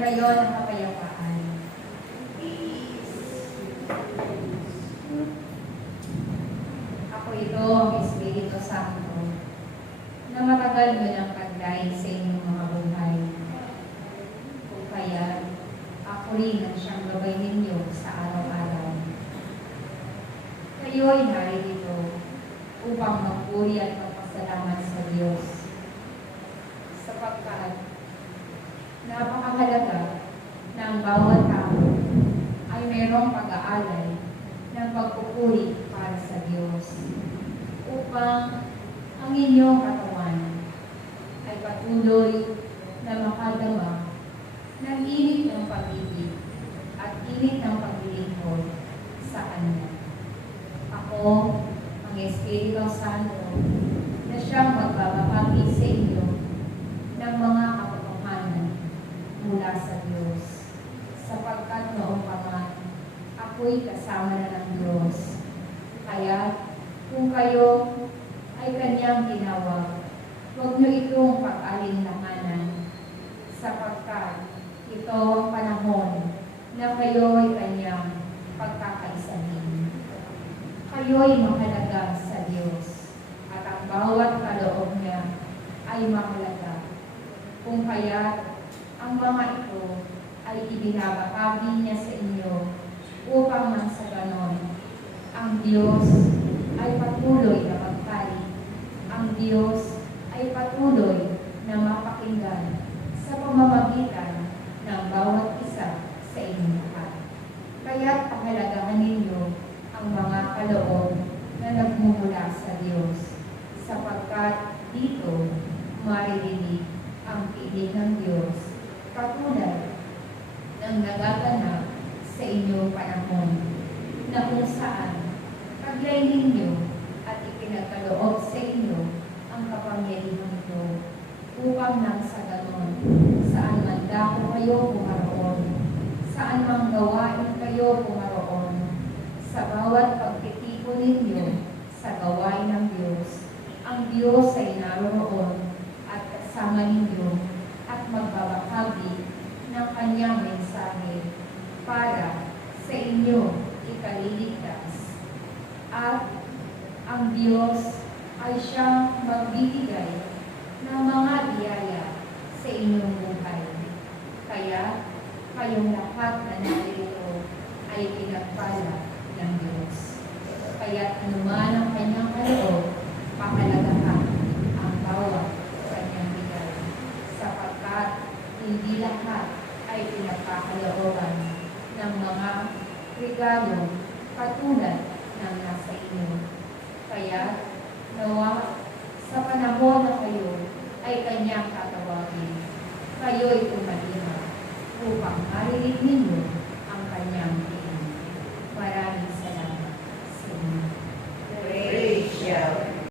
kayo ng kapayapaan. Ako ito, ang Espiritu Santo, na matagal mo ng pagdahil sa inyong mga buhay. O kaya, ako rin ang siyang gabay ninyo sa araw-araw. Kayo ay narito upang magpuri at magpasalamat sa Diyos. Sapagkat napakahalaga na ang bawat tao ay mayroong pag-aalay ng pagpupuri para sa Diyos, upang ang inyong katawan ay patuloy na makadama ng init ng pag-ibig at init ng paglilingkod sa Kanya. Ako, ang Espiritu Santo, na siyang magbabahagi sa inyo ng mga katotohanan mula sa Diyos, sapagkat noong pa ako'y kasama na ng Diyos. Kaya, kung kayo ay Kanyang tinawag, huwag niyo itong pag-alinlanganan, sapagkat ito ang panahon na kayo ay Kanyang pagkakaisahin. Kayo ay mahalaga sa Diyos, at ang bawat kaloob niya ay mahalaga. Kung kaya ang mga ito ay ibinabahagi niya sa inyo upang nang sa ganon, ang Diyos ay patuloy na magpali. Ang Diyos ay patuloy na mapakinggan sa pamamagitan ng bawat isa sa inyong lahat. Kaya't pahalagahan ninyo ang mga kaloob na nagmumula sa Diyos, sapagkat dito maririnig ang tinig ng Diyos, katulad ng nagaganap sa inyong panahon, na kung saan taglay ninyo at ipinagkaloob sa inyo ang kapangyarihan ito, upang nang sa ganon, saan man dako kayo pumaroon, saan mang gawain kayo pumaroon, sa bawat pagtitipon ninyo sa gawain ng Diyos, ang Diyos ay naroon at kasama ninyo at magbabahagi ng Kanyang mensahe para sa inyo ikaliligtas. At ang Diyos ay siyang magbibigay ng mga biyaya sa inyong buhay. Kaya kayong lahat na narito ay pinagpala ng Diyos. Kaya't anuman ang Kanyang kaloob, pahalagahan ang bawat Kanyang bigay, sapagkat hindi lahat ay pinagkakalooban ng mga regalo katulad ng nasa inyo. Kaya nawa sa panahon